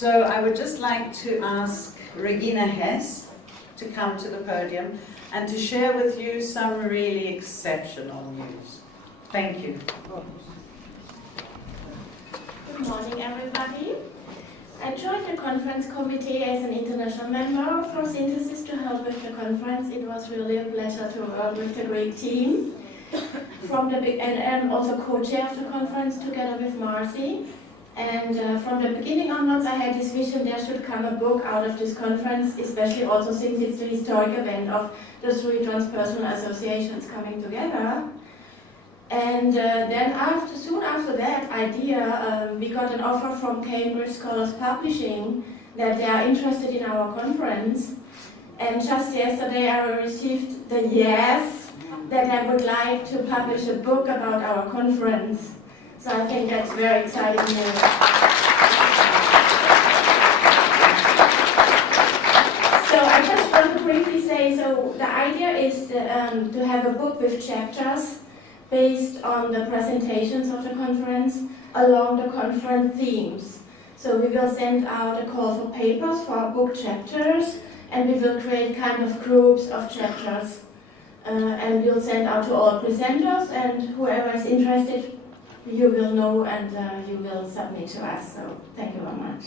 So I would just like to ask Regina Hess to come to the podium and to share with you some really exceptional news. Thank you. Good morning, everybody. I joined the conference committee as an international member for Synthesis to help with the conference. It was really a pleasure to work with the great team and also co-chair of the conference together with Marcy. And from the beginning onwards, I had this vision there should come a book out of this conference, especially also since it's the historic event of the three transpersonal associations coming together. And then soon after that idea, we got an offer from Cambridge Scholars Publishing that they are interested in our conference. And just yesterday I received the yes that I would like to publish a book about our conference. So I think that's very exciting news. So I just want to briefly say, so the idea is to have a book with chapters based on the presentations of the conference along the conference themes. So we will send out a call for papers for our book chapters, and we will create kind of groups of chapters. And we'll send out to all presenters, and whoever is interested, you will know and you will submit to us. So thank you very much.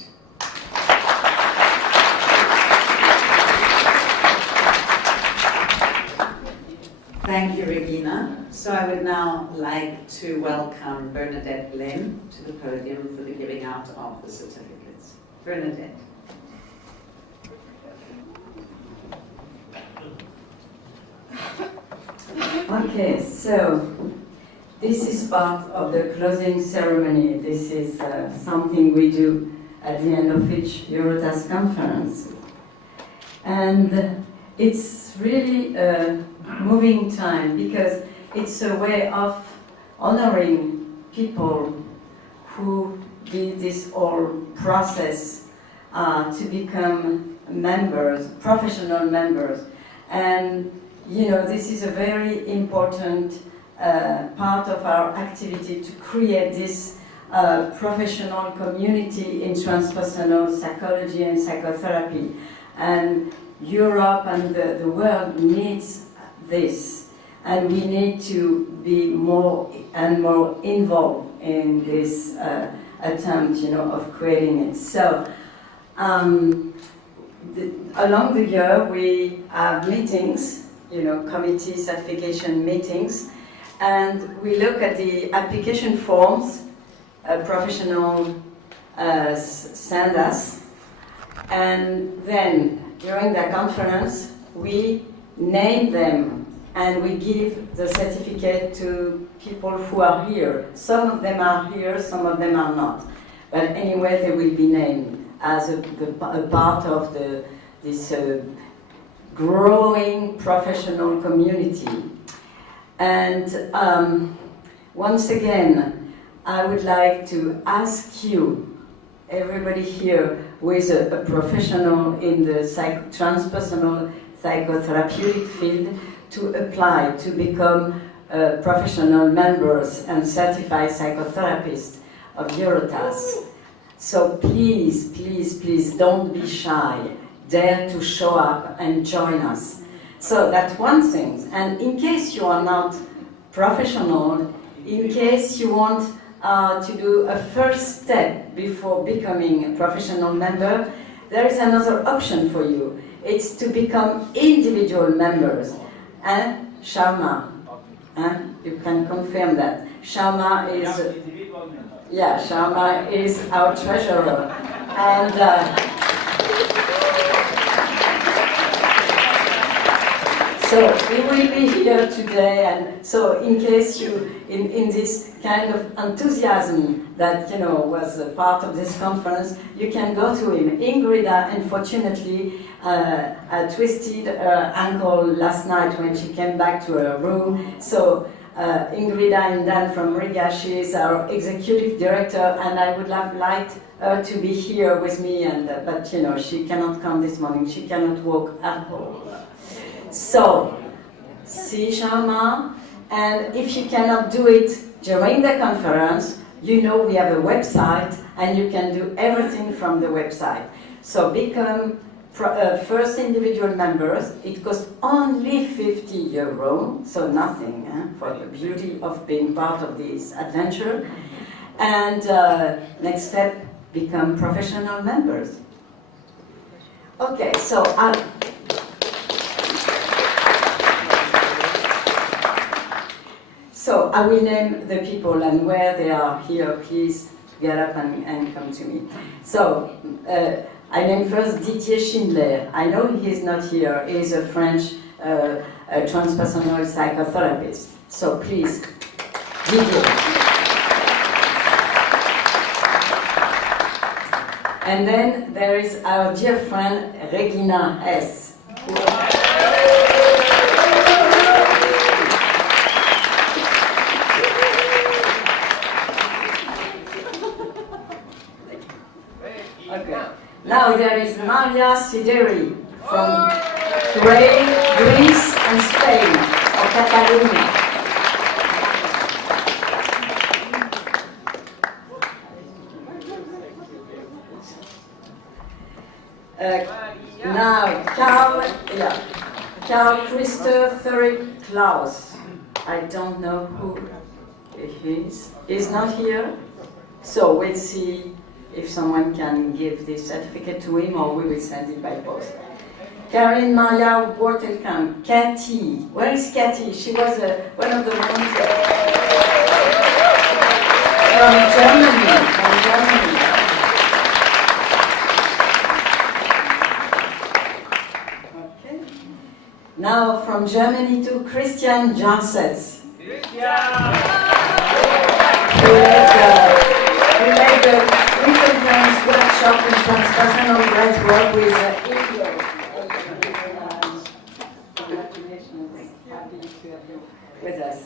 Thank you, Regina. So I would now like to welcome Bernadette Lim to the podium for the giving out of the certificates. Bernadette. Okay, so this is part of the closing ceremony. This is something we do at the end of each EUROTAS conference. And it's really a moving time because it's a way of honoring people who did this whole process to become members, professional members. And you know, this is a very important part of our activity to create this professional community in transpersonal psychology and psychotherapy. And Europe and the world needs this. And we need to be more and more involved in this attempt, you know, of creating it. So, along the year, we have meetings, you know, committee certification meetings, and we look at the application forms professional send us, and then during the conference we name them and we give the certificate to people who are here. Some of them are here, some of them are not, but anyway they will be named as a part of this growing professional community. And once again, I would like to ask you, everybody here who is a professional in the transpersonal psychotherapeutic field, to apply to become professional members and certified psychotherapists of EUROTAS. So please, please, please don't be shy. Dare to show up and join us. So that's one thing. And in case you are not professional, in case you want to do a first step before becoming a professional member, there is another option for you. It's to become individual members. And Sharma, you can confirm that. Sharma is, Sharma is our treasurer. And so we will be here today, and so in case you, in this kind of enthusiasm that, you know, was a part of this conference, you can go to him. Ingrida, unfortunately, twisted her ankle last night when she came back to her room. So Ingrida Indan from Riga, she is our executive director, and I would have liked her to be here with me, and but you know, she cannot come this morning. She cannot walk at all. So, see Sharma, and if you cannot do it during the conference, you know we have a website and you can do everything from the website. So become first individual members. It costs only 50 euros, so nothing for the beauty of being part of this adventure. And next step, become professional members. Okay, so I will name the people, and where they are here, please get up and come to me. So, I name first Didier Schindler. I know he's not here. He's a French transpersonal psychotherapist. So please, Didier. And then there is our dear friend Regina S. Okay. Now there is Maria Sideri from Greece and Spain, or Catalonia. Now Carl Christopher Klaus. I don't know who he is. He's not here, so we'll see if someone can give this certificate to him, or we will send it by post. Karin Maria Wortelkamp. Cathy. Where is Cathy? She was one of the ones from Germany. Okay. Now from Germany to Christian Janssens. We made a conference workshop in transpersonal breathwork with India. Congratulations, happy to have you with us.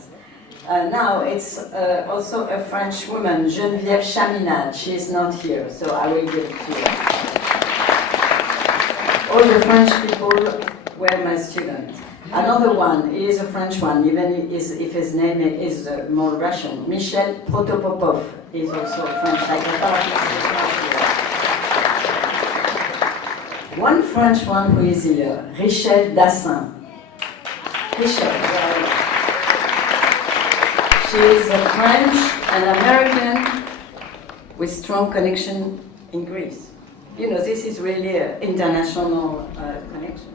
Now it's also a French woman, Geneviève Chaminade. She is not here, so I will give it to you. All the French people were my students. Another one is a French one, even if his name is more Russian. Michel Protopopov is also a French psychotherapist. One French one who is here, Richelle Dassin. Richelle. She is a French and American with strong connection in Greece. You know, this is really an international connection.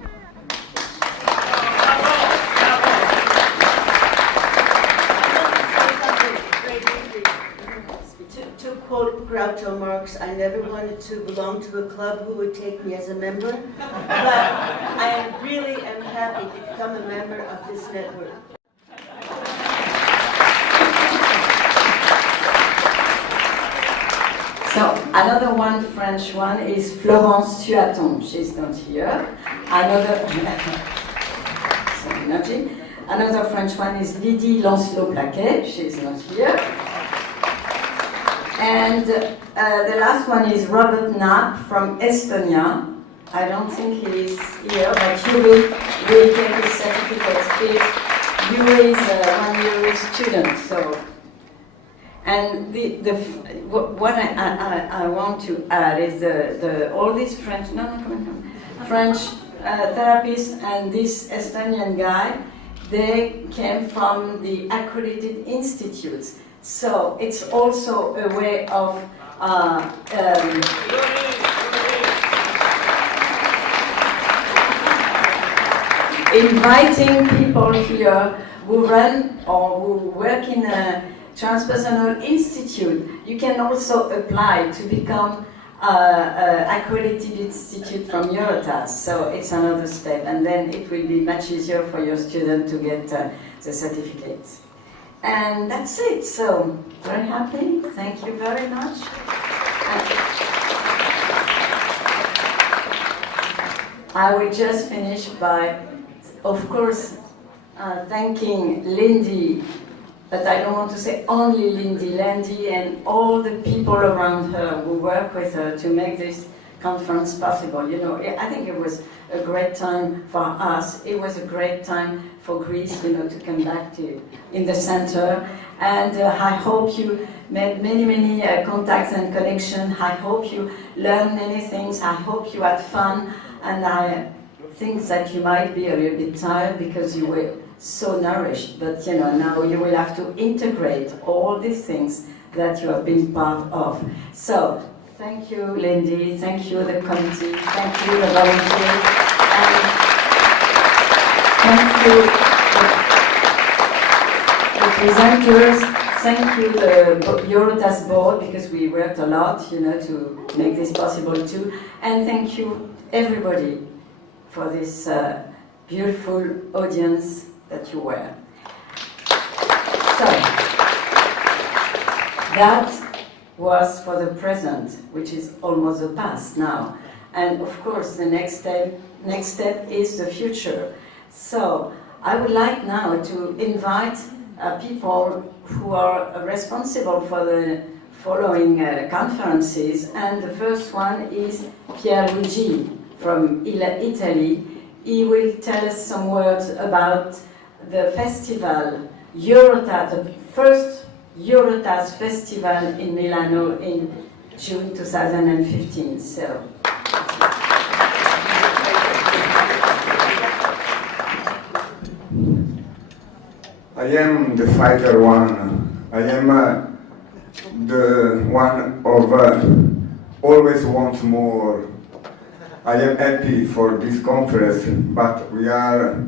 To quote Groucho Marx, I never wanted to belong to a club who would take me as a member, but I really am happy to become a member of this network. So another one French one is Florence Tuaton. She's not here. Another French one is Lydie Lancelot-Plaquet. She's not here. And the last one is Robert Knapp from Estonia. I don't think he is here, but you will get his certificate. You is a one-year student, so. And what I want to add is all these French French therapists and this Estonian guy, they came from the accredited institutes. So it's also a way of inviting people here who run or who work in a transpersonal institute. You can also apply to become accredited institute from EUROTAS. So it's another step, and then it will be much easier for your student to get the certificate. And that's it. So very happy. Thank you very much. I will just finish by, of course, thanking Lindy, but I don't want to say only Lindy and all the people around her who work with her to make this conference possible. You know, I think it was a great time for us. It was a great time for Greece, you know, to come back to in the center. And I hope you made many contacts and connections. I hope you learned many things. I hope you had fun. And I think that you might be a little bit tired because you were so nourished. But, you know, now you will have to integrate all these things that you have been part of. So, thank you, Lindy. Thank you, the committee. Thank you, the volunteers. And thank you, the presenters. Thank you, the EUROTAS board, because we worked a lot, you know, to make this possible too. And thank you, everybody, for this beautiful audience that you were. So, that was for the present, which is almost the past now. And of course, the next step is the future. So, I would like now to invite people who are responsible for the following conferences. And the first one is Pierluigi from Italy. He will tell us some words about the festival, EUROTAS, the first EUROTAS festival in Milano in June 2015. So. I am the fighter one. I am the one of always wants more. I am happy for this conference, but we are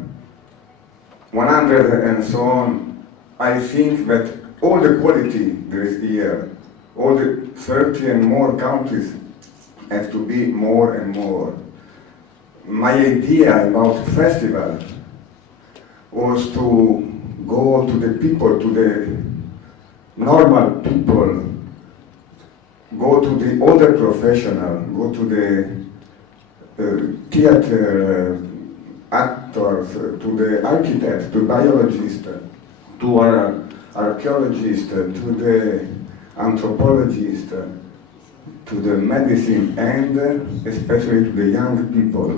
100 and so on. I think that all the quality there is here, all the 30 and more countries have to be more and more. My idea about festival was to go to the people, to the normal people, go to the older professional, go to the theater actors, to the architects, to biologists, to our archaeologists, to the anthropologists, to the medicine, and especially to the young people.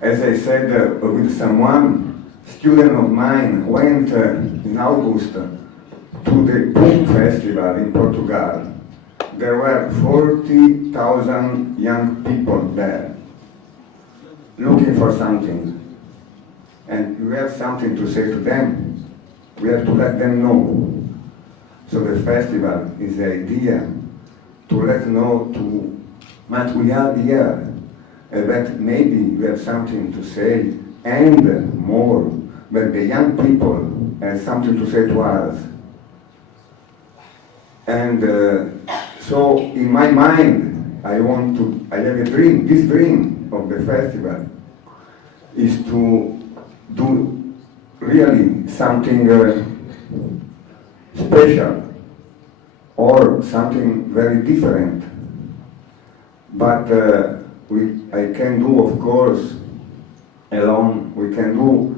As I said with someone, student of mine went in August to the Boom Festival in Portugal. There were 40,000 young people there looking for something. And we have something to say to them. We have to let them know. So the festival is the idea to let know that we are here, that maybe we have something to say, and more, that the young people have something to say to us. And so in my mind, I have a dream. This dream of the festival is to do really something special or something very different. But I can do, of course, alone. We can do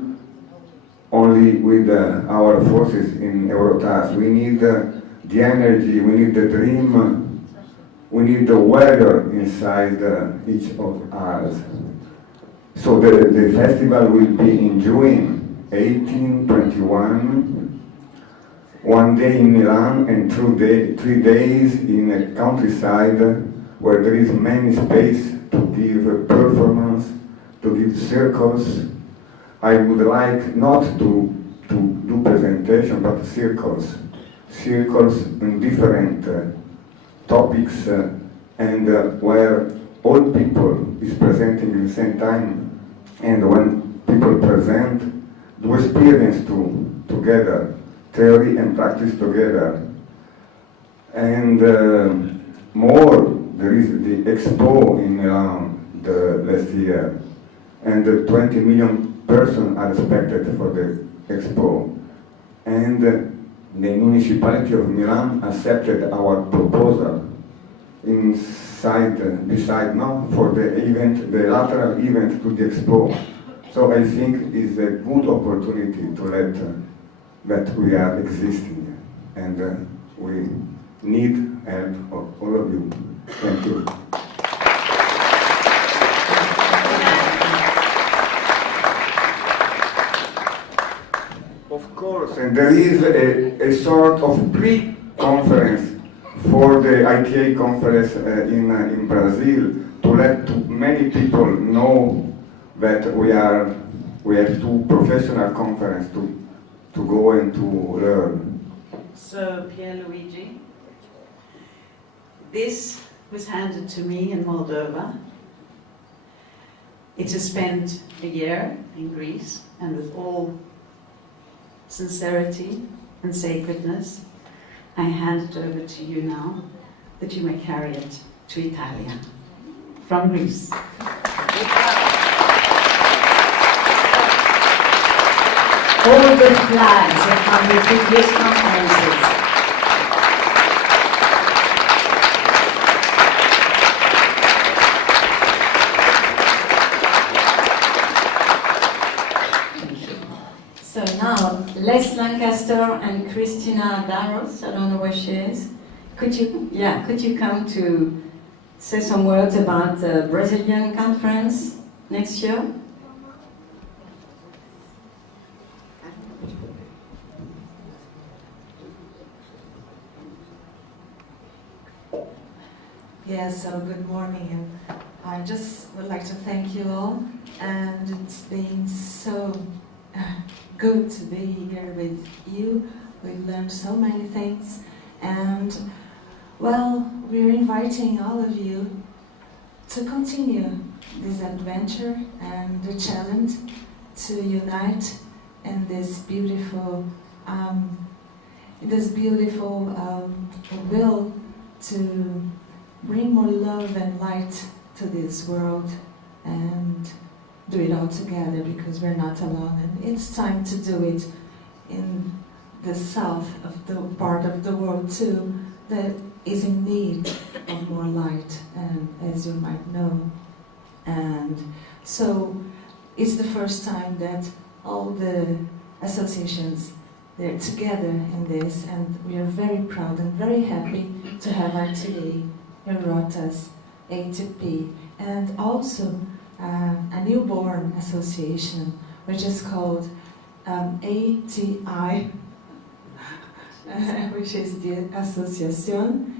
only with our forces in EUROTAS. We need the energy, we need the dream, we need the warrior inside each of us. So the festival will be in June 1821, one day in Milan and 3 days in a countryside where there is many space to give a performance, to give circles. I would like not to do presentation, but circles in different topics and where all people is presenting at the same time, and when people present, do experience together, theory and practice together. And more, there is the Expo in Milan last year, and 20 million persons are expected for the Expo. And the municipality of Milan accepted our proposal beside now for the event, the lateral event to the Expo. So I think it's a good opportunity to let that we are existing, and we need help of all of you. Thank you. course, and there is a sort of pre-conference for the ITA conference in Brazil to let many people know that we have two professional conferences to go and to learn. So, Pierluigi, this was handed to me in Moldova. It has spent a year in Greece, and with all sincerity and sacredness, I hand it over to you now, that you may carry it to Italia, from Greece. All the flags that come with previous conferences. So now, Les Lancaster and Christina Barros, I don't know where she is. Could you come to say some words about the Brazilian conference next year? Yes, so good morning, and I just would like to thank you all, and it's been so good to be here with you. We've learned so many things, and well, we're inviting all of you to continue this adventure and the challenge to unite in this beautiful will to bring more love and light to this world and do it all together, because we're not alone. And it's time to do it in the south of the part of the world too that is in need of more light, and as you might know. And so it's the first time that all the associations, they're together in this, and we are very proud and very happy to have ITA, EUROTAS, ATP, and also a newborn association, which is called ATI, which is the Asociación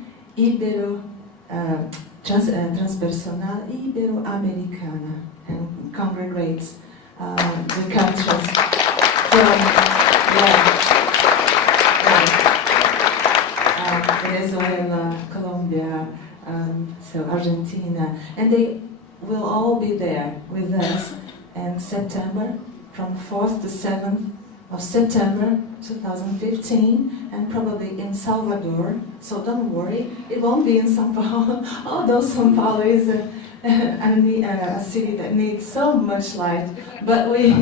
Transpersonal Ibero-Americana, and congregates the countries from Venezuela, Colombia, so Argentina, and they will all be there with us in September, from 4th to 7th of September 2015, and probably in Salvador. So don't worry, it won't be in São Paulo, although São Paulo is a city that needs so much light. But we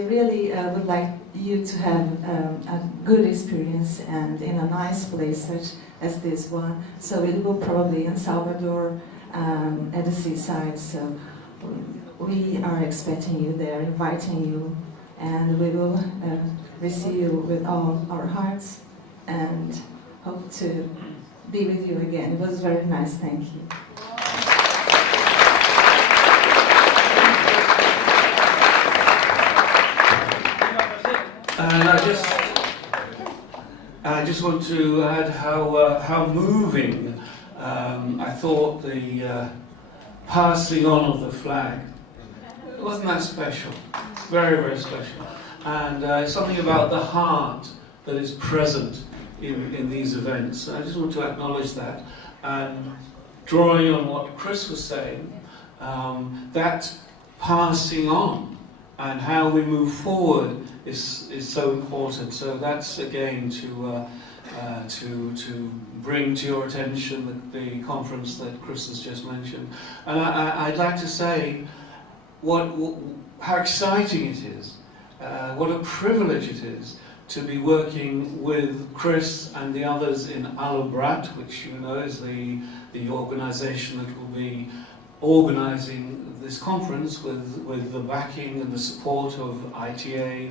really would like you to have a good experience and in a nice place such as this one. So it will probably in Salvador at the seaside. So we are expecting you there, inviting you, and we will receive you with all our hearts and hope to be with you again. It was very nice, thank you. And I just want to add how moving I thought the passing on of the flag. Wasn't that special? Very, very special. And something about the heart that is present in these events. I just want to acknowledge that. And drawing on what Chris was saying, that passing on and how we move forward is so important. So that's again to bring to your attention the conference that Chris has just mentioned. And I'd like to say how exciting it is, what a privilege it is to be working with Chris and the others in Alubrat, which you know is the organisation that will be organising this conference with the backing and the support of ITA,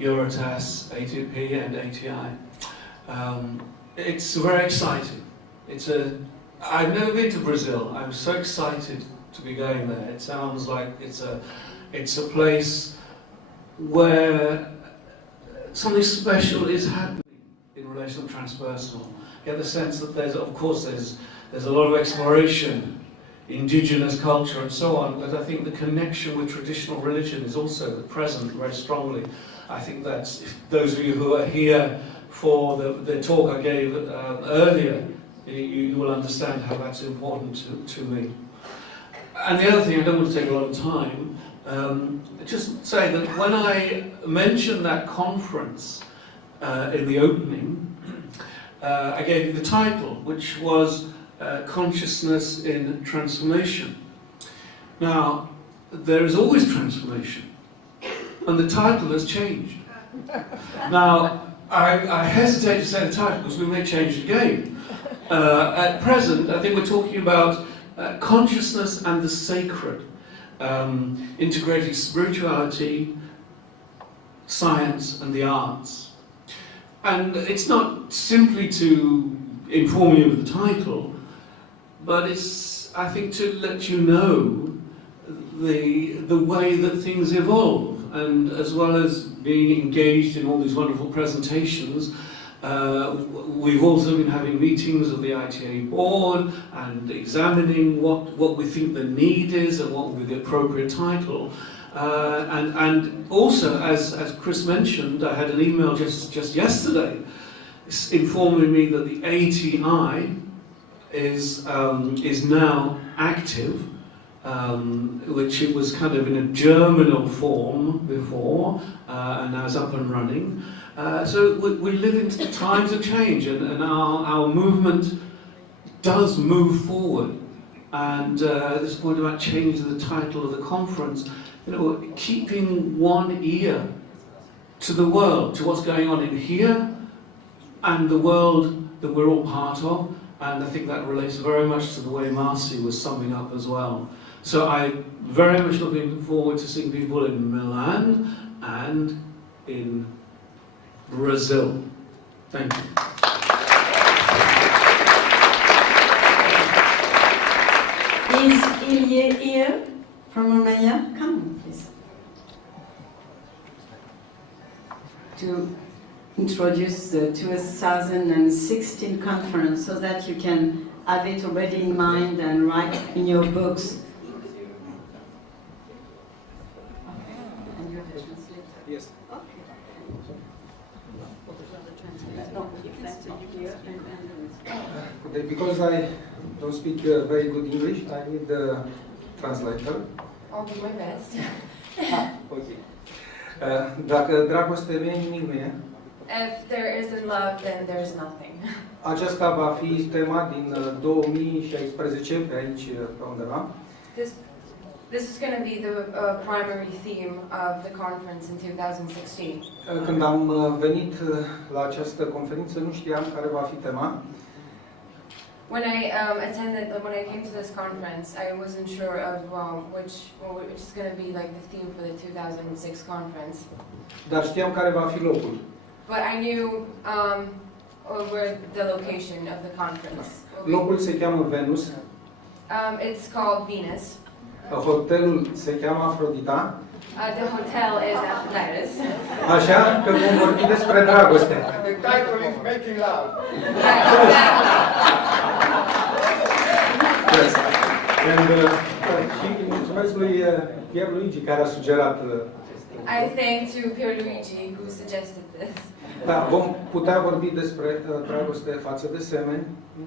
EUROTAS, ATP and ATI. It's very exciting. I've never been to Brazil. I'm so excited to be going there. It sounds like it's a place where something special is happening in relation to transpersonal. Get the sense that there's a lot of exploration, indigenous culture and so on, but I think the connection with traditional religion is also present very strongly. I think that's, if those of you who are here for the talk I gave earlier, you will understand how that's important to me. And the other thing, I don't want to take a lot of time, just say that when I mentioned that conference in the opening, I gave you the title, which was Consciousness in Transformation. Now, there is always transformation, and the title has changed. Now, I hesitate to say the title because we may change it again. At present, I think we're talking about consciousness and the sacred, integrating spirituality, science, and the arts. And it's not simply to inform you of the title, but it's, I think, to let you know the way that things evolve, and as well as being engaged in all these wonderful presentations, we've also been having meetings of the ITA board and examining what we think the need is and what would be the appropriate title. And also, as Chris mentioned, I had an email just yesterday informing me that the ATI is now active, which it was kind of in a germinal form before, and now is up and running. So we live in times of change, and our movement does move forward. And this point about changing the title of the conference, you know, keeping one ear to the world, to what's going on in here, and the world that we're all part of, and I think that relates very much to the way Marcy was summing up as well. So I'm very much looking forward to seeing people in Milan and in Brazil. Thank you. Is Ilye here from Romania? Come, please. To introduce the 2016 conference so that you can have it already in mind and write in your books. And you're the translator? Yes. Okay. Because I don't speak very good English, I need a translator. I'll do my best. Ok. Dacă dragoste nu e, nimic nu e. If there isn't love, then there's nothing. Aceasta va fi tema din 2016 pe aici, pe undeva. This is going to be the primary theme of the conference in 2016. Când am venit la această conferință, nu știam care va fi tema. When I came to this conference, I wasn't sure of which is going to be like the theme for the 2006 conference. Dar știam care va fi locul. But I knew where the location of the conference. Locul se cheamă Venus. It's called Venus. Hotelul se cheamă Afrodita. The hotel is Aphrodite. Așa că vom vorbi despre dragoste. The title is Making Love. Yeah, exactly. Yes. And și mulțumesc lui Pierluigi care a sugerat. I thank to Pierluigi who suggested this. Da, vom putea vorbi despre dragoste față de semeni,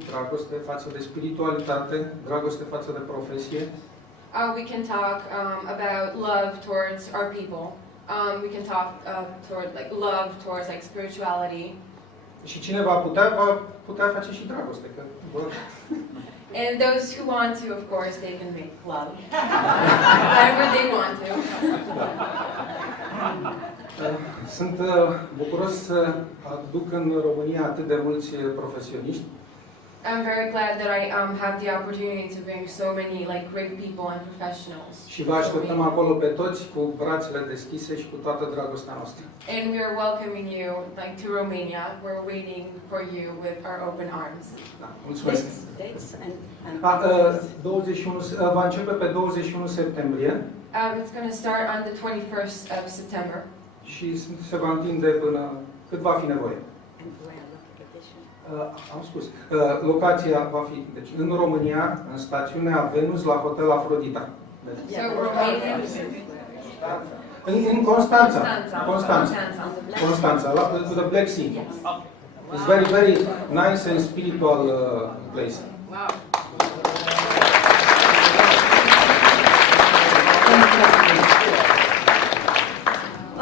dragoste față de spiritualitate, dragoste față de profesie. We can talk about love towards our people. We can talk toward like love towards like spirituality. Și cine va putea face și dragoste. Că, and those who want to, of course, they can make love. Whatever they want to. Sunt bucuros să aduc în România atât de mulți profesioniști. I'm very glad that I have the opportunity to bring so many like great people and professionals. Și vă așteptăm acolo pe toți cu brațele deschise și cu toată dragostea noastră. And we are welcoming you like to Romania. We're waiting for you with our open arms. Da, mulțumesc. Dates and 21 va începe pe 21 septembrie. It's going to start on the 21st of September. și se va întinde până cât va fi nevoie. Am spus. Locația va fi deci, în România, în stațiunea Venus, la Hotel Afrodita. Deci, So Romania. în Constanța. Constanța, to the Black Sea. It's very, very nice and spiritual place. Wow.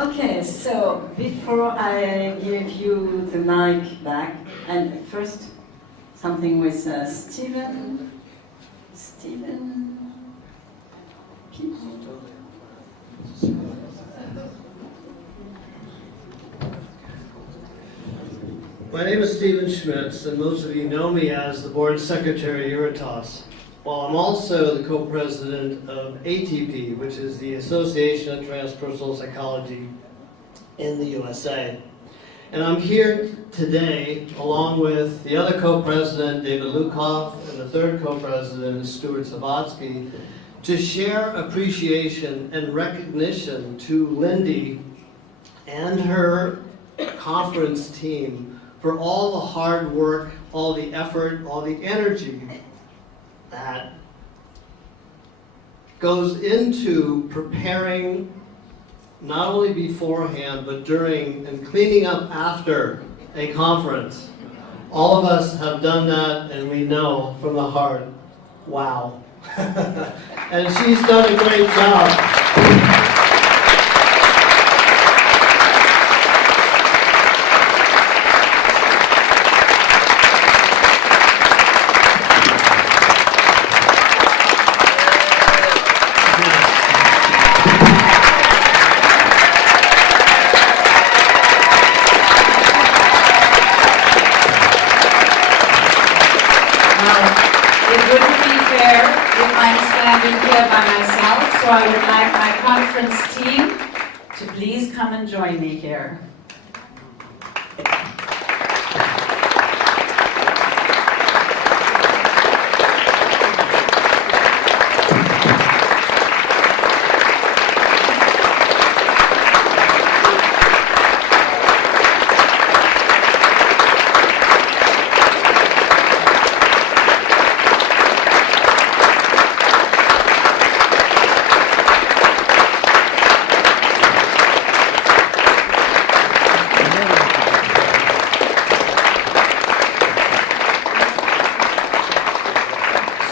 Okay, so before I give you the mic back, and first something with Stephen. Stephen. My name is Stephen Schmitz, and most of you know me as the Board Secretary EUROTAS. Well, I'm also the co-president of ATP, which is the Association of Transpersonal Psychology in the USA. And I'm here today, along with the other co-president, David Lukoff, and the third co-president, Stuart Savatsky, to share appreciation and recognition to Lindy and her conference team for all the hard work, all the effort, all the energy that goes into preparing not only beforehand, but during and cleaning up after a conference. All of us have done that, and we know from the heart, wow. And she's done a great job. So I would like my conference team to please come and join me here.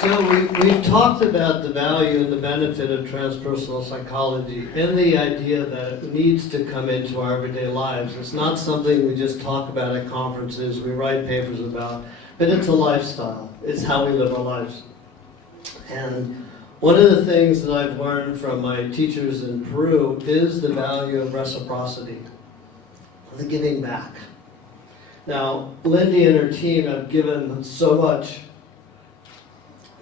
So we've talked about the value and the benefit of transpersonal psychology and the idea that it needs to come into our everyday lives. It's not something we just talk about at conferences, we write papers about, but it's a lifestyle. It's how we live our lives. And one of the things that I've learned from my teachers in Peru is the value of reciprocity, the giving back. Now, Lindy and her team have given so much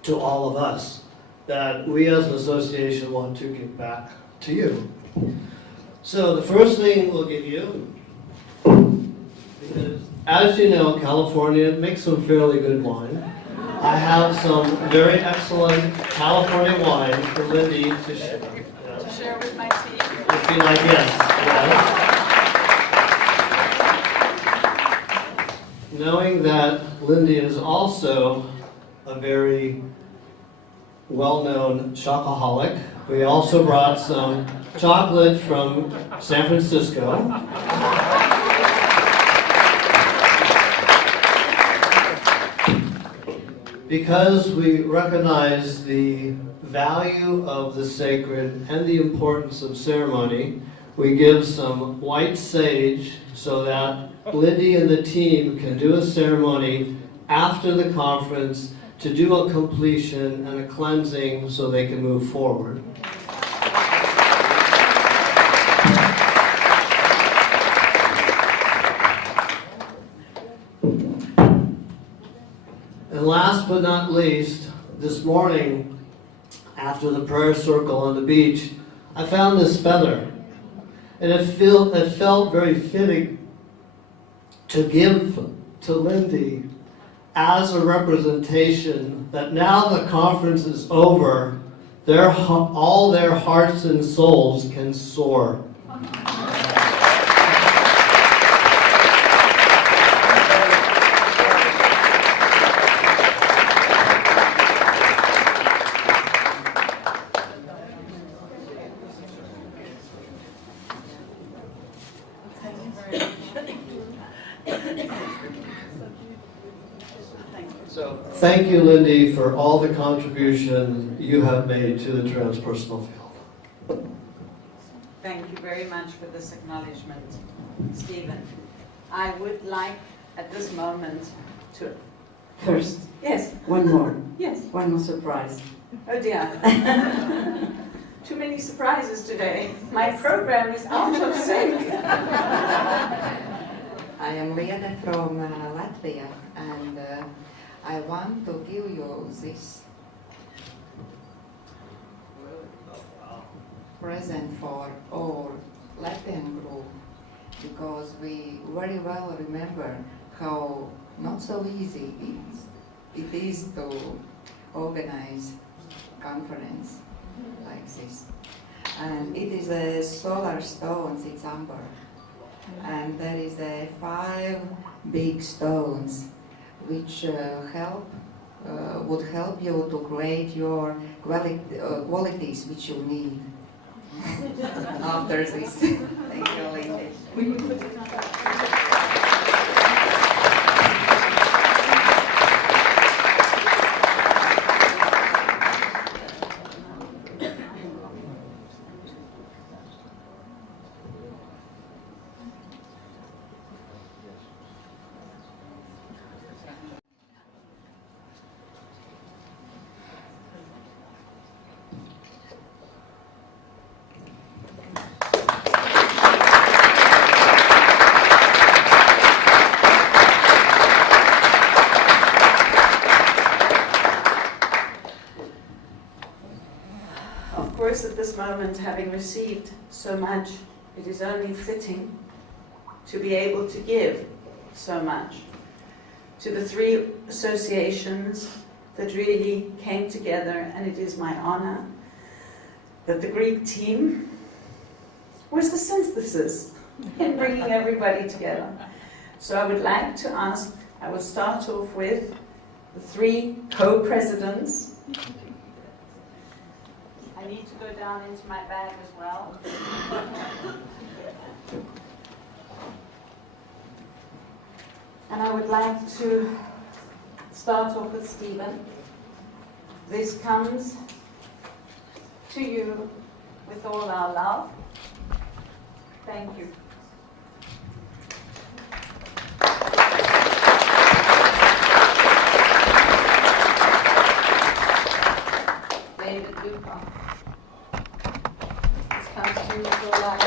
to all of us that we as an association want to give back to you. So the first thing we'll give you, because as you know, California makes some fairly good wine. I have some very excellent California wine for Lindy to share. To share with my team. If you like, yes. Knowing that Lindy is also a very well-known chocoholic, we also brought some chocolate from San Francisco. Because we recognize the value of the sacred and the importance of ceremony, we give some white sage so that Lindy and the team can do a ceremony after the conference to do a completion and a cleansing so they can move forward. And last but not least, this morning, after the prayer circle on the beach, I found this feather. And it felt very fitting to give to Lindy as a representation that now the conference is over, all their hearts and souls can soar. So, thank you, Lindy, for all the contribution you have made to the transpersonal field. Thank you very much for this acknowledgement, Stephen. I would like at this moment to... First, Yes, one more. yes. One more surprise. Oh dear. Too many surprises today. My program is out of sync. I am Liene from Latvia, and I want to give you this present for all Latvian group, because we very well remember how not so easy it is to organize conference like this. And it is a solar stones, it's amber. And there is 5 big stones which would help you to create your qualities which you need after this. Thank you, Lindy. Of course, at this moment, having received so much, it is only fitting to be able to give so much to the 3 associations that really came together, and it is my honor that the Greek team was the synthesis in bringing everybody together. So I would like to ask, I will start off with the 3 co-presidents. I need to go down into my bag as well. And I would like to start off with Stephen. This comes to you with all our love. Thank you. David Dupa. This comes to you with all our love.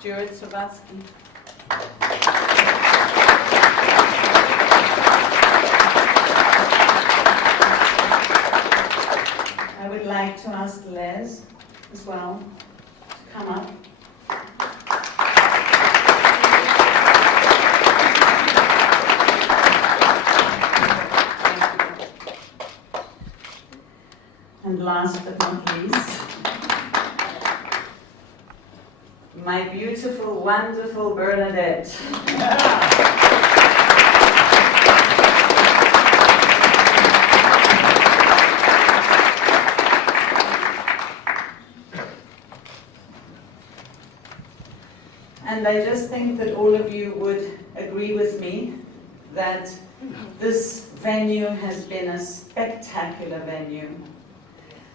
Stuart Savatsky. I would like to ask Les as well to come up. And last but not least, my beautiful, wonderful Bernadette. And I just think that all of you would agree with me that this venue has been a spectacular venue.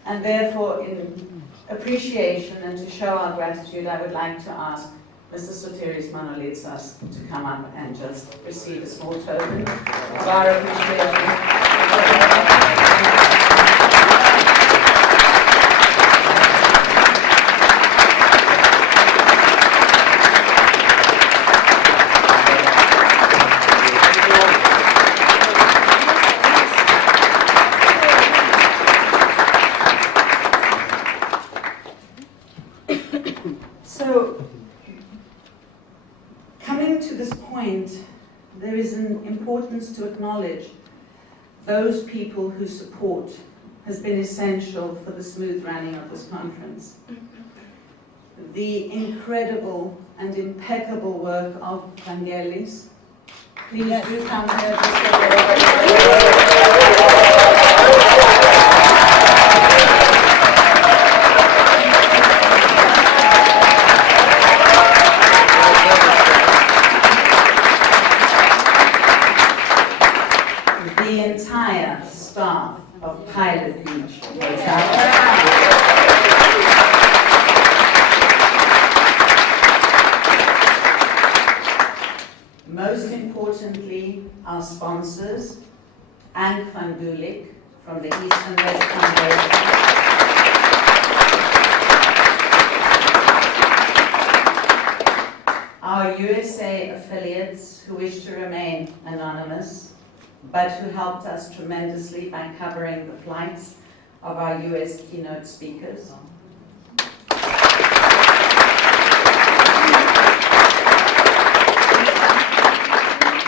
And therefore, in appreciation and to show our gratitude, I would like to ask Mr. Sotiris Manolitsas to come up and just receive a small token of our appreciation. So, coming to this point, there is an importance to acknowledge those people whose support has been essential for the smooth running of this conference. The incredible and impeccable work of Vangelis, Please do come here. The entire staff of Pilot Beach Hotel. Most importantly, our sponsors, Anne van Gulik from the East and West Foundation, our USA affiliates who wish to remain anonymous, but who helped us tremendously by covering the flights of our US keynote speakers.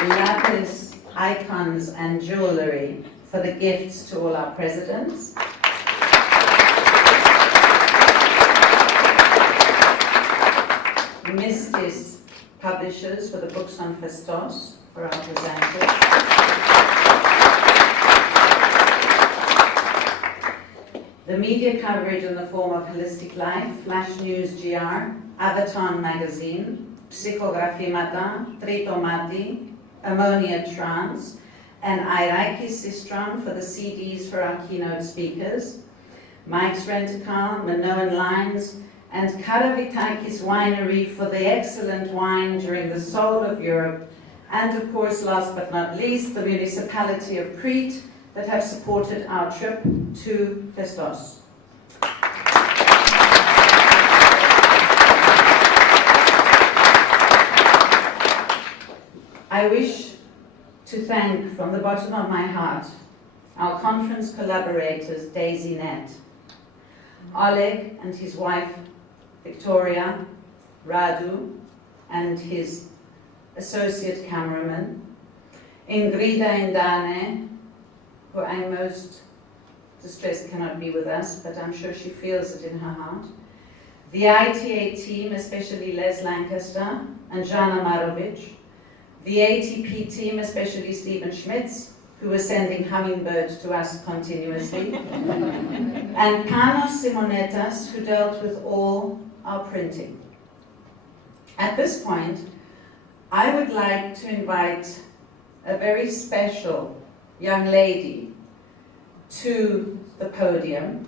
Lapis, icons, and jewelry for the gifts to all our presidents. Mistis publishers for the books on Festos for our presenters. The media coverage in the form of Holistic Life, Flash News GR, Avatar Magazine, Psychographie Matin, Tritomati, Ammonia Trance, and Iraqi Sistron for the CDs for our keynote speakers, Mike's Rent-A-Car, Minoan Lines, and Karavitakis Winery for the excellent wine during the soul of Europe, and of course, last but not least, the municipality of Crete that have supported our trip to Festos. I wish to thank from the bottom of my heart our conference collaborators, Daisy Nett, Oleg and his wife Victoria, Radu and his associate cameraman, Ingrida Indane, who I'm most distressed cannot be with us, but I'm sure she feels it in her heart, the ITA team, especially Les Lancaster and Jana Marovic, the ATP team, especially Stephen Schmitz, who was sending hummingbirds to us continuously, and Panos Simonetas, who dealt with all our printing. At this point, I would like to invite a very special young lady to the podium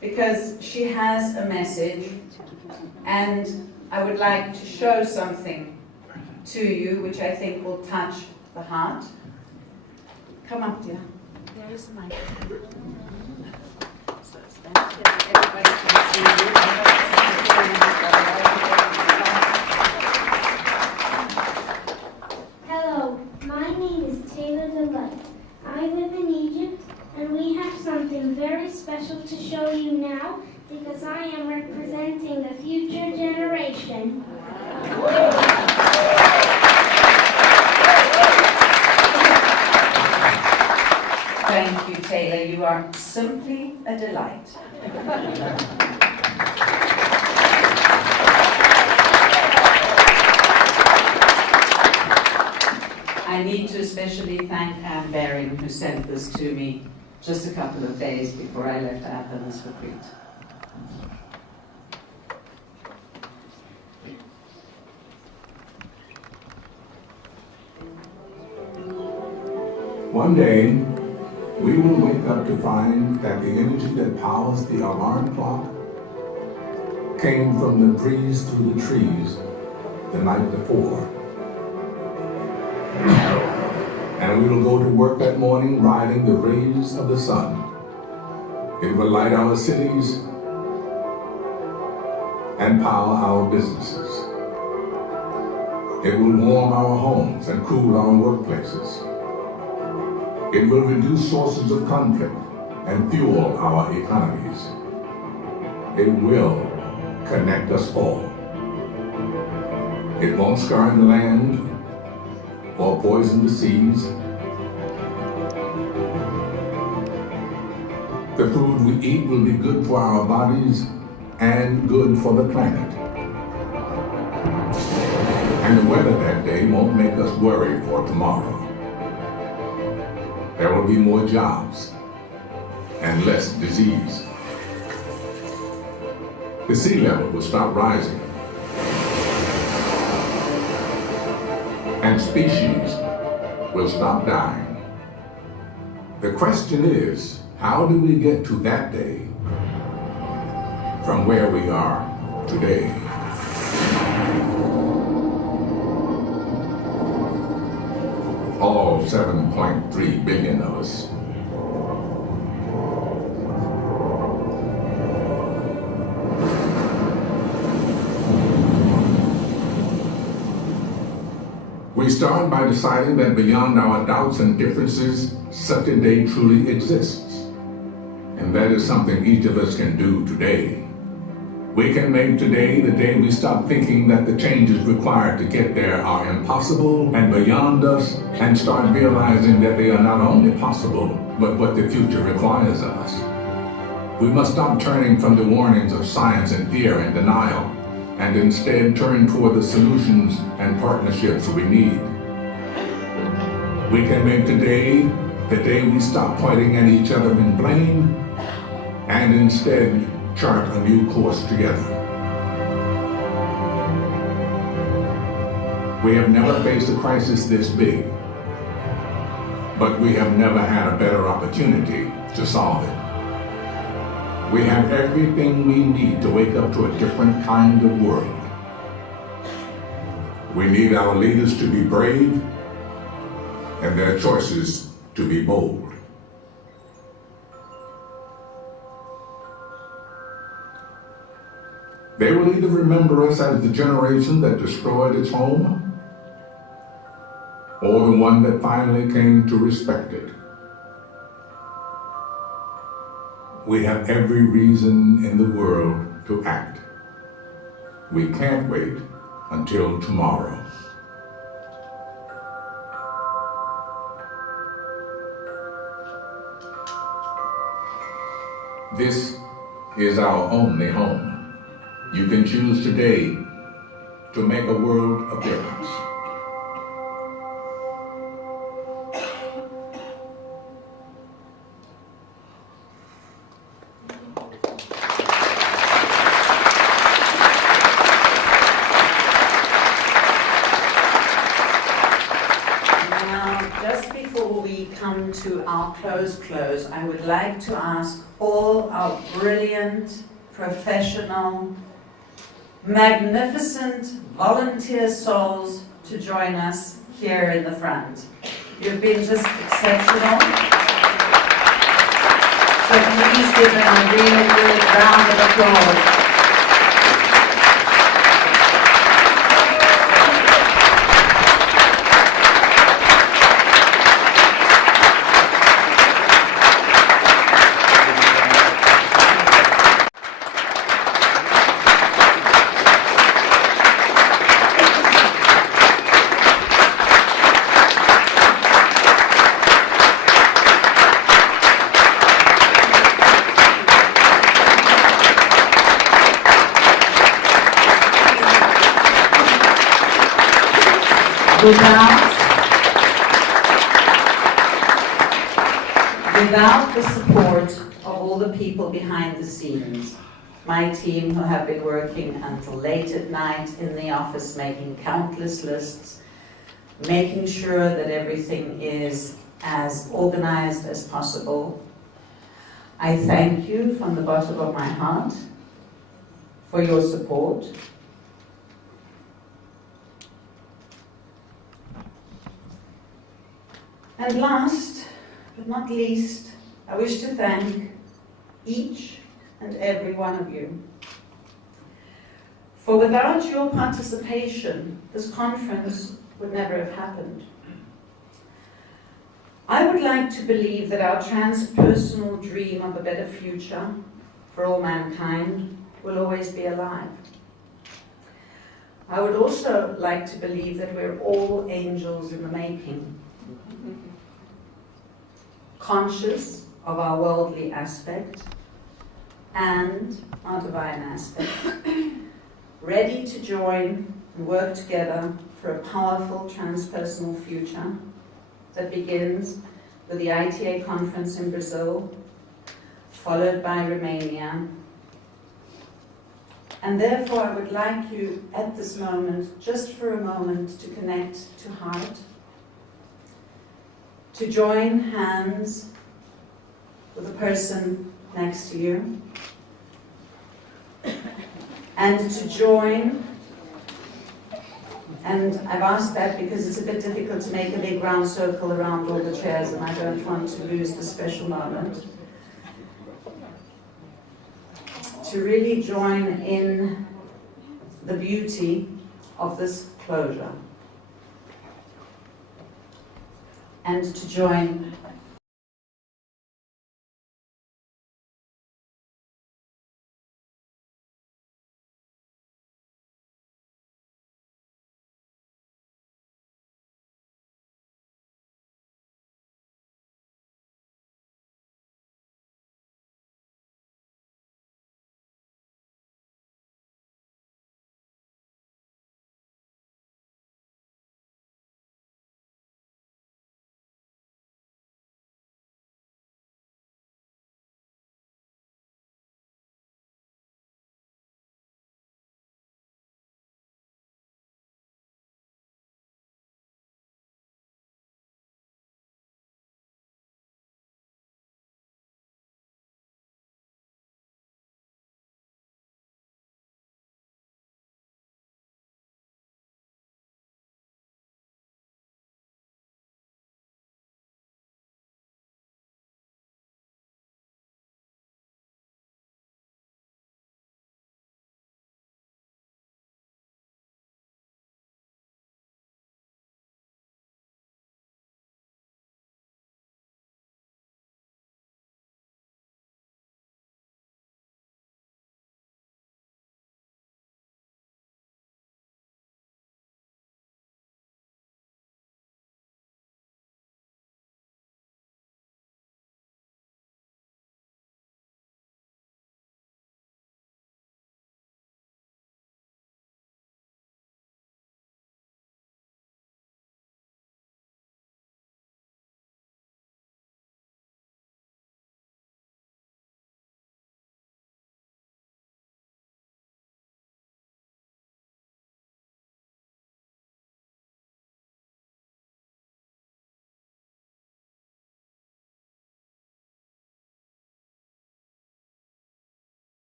because she has a message and I would like to show something to you which I think will touch the heart. Come up, dear. There is the microphone. So stand here, everybody can see you. Hello, my name is Taylor Delight. I live in Egypt, and we have something very special to show you now because I am representing the future generation. Thank you, Taylor. You are simply a delight. I need to especially thank Anne Baring, who sent this to me just a couple of days before I left Athens for Crete. One day, we will wake up to find that the energy that powers the alarm clock came from the breeze through the trees the night before. And we will go to work that morning riding the rays of the sun. It will light our cities and power our businesses. It will warm our homes and cool our workplaces. It will reduce sources of conflict and fuel our economies. It will connect us all. It won't scar the land or poison the seas. The food we eat will be good for our bodies and good for the planet. And the weather that day today won't make us worry for tomorrow. There will be more jobs and less disease. The sea level will stop rising, and species will stop dying. The question is, how do we get to that day from where we are today? All 7.3 billion of us. We start by deciding that beyond our doubts and differences, such a day truly exists. And that is something each of us can do today. We can make today the day we stop thinking that the changes required to get there are impossible and beyond us, and start realizing that they are not only possible, but what the future requires of us. We must stop turning from the warnings of science and fear and denial, and instead turn toward the solutions and partnerships we need. We can make today the day we stop pointing at each other in blame, and instead chart a new course together. We have never faced a crisis this big, but we have never had a better opportunity to solve it. We have everything we need to wake up to a different kind of world. We need our leaders to be brave and their choices to be bold. They will either remember us as the generation that destroyed its home, or the one that finally came to respect it. We have every reason in the world to act. We can't wait until tomorrow. This is our only home. You can choose today to make a world of difference. To our close, I would like to ask all our brilliant, professional, magnificent volunteer souls to join us here in the front. You've been just exceptional. So please give them a really good round of applause. Without the support of all the people behind the scenes, my team who have been working until late at night in the office making countless lists, making sure that everything is as organized as possible, I thank you from the bottom of my heart for your support. And last but not least, I wish to thank each and every one of you. For without your participation, this conference would never have happened. I would like to believe that our transpersonal dream of a better future for all mankind will always be alive. I would also like to believe that we're all angels in the making, conscious of our worldly aspect and our divine aspect, ready to join and work together for a powerful transpersonal future that begins with the ITA conference in Brazil, followed by Romania. And therefore, I would like you at this moment, just for a moment, to connect to heart, to join hands with the person next to you, and to join, and I've asked that because it's a bit difficult to make a big round circle around all the chairs, and I don't want to lose the special moment, to really join in the beauty of this closure, and to join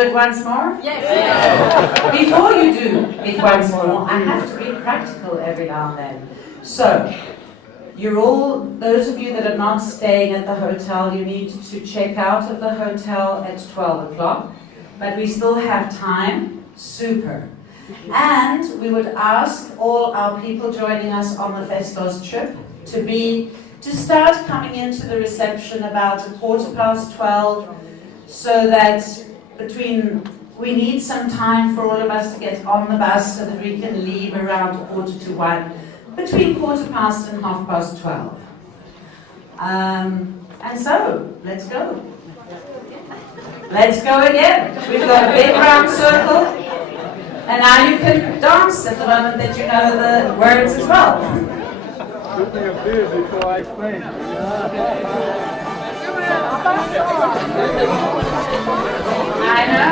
it once more? Yes. Before you do it once more, I have to be practical every now and then. So, you're all, those of you that are not staying at the hotel, you need to check out of the hotel at 12 o'clock. But we still have time. Super. And we would ask all our people joining us on the Festos trip to start coming into the reception about 12:15, so that we need some time for all of us to get on the bus so that we can leave around 1:45, between 1:15 and 12:30. And so, let's go. Let's go again. We've got a big round circle, and now you can dance at the moment that you know the words as well. Took me a beer before I explained. I know.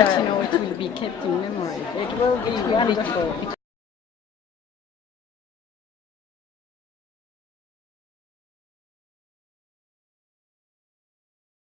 that, you know, it will be kept in memory. It will be wonderful.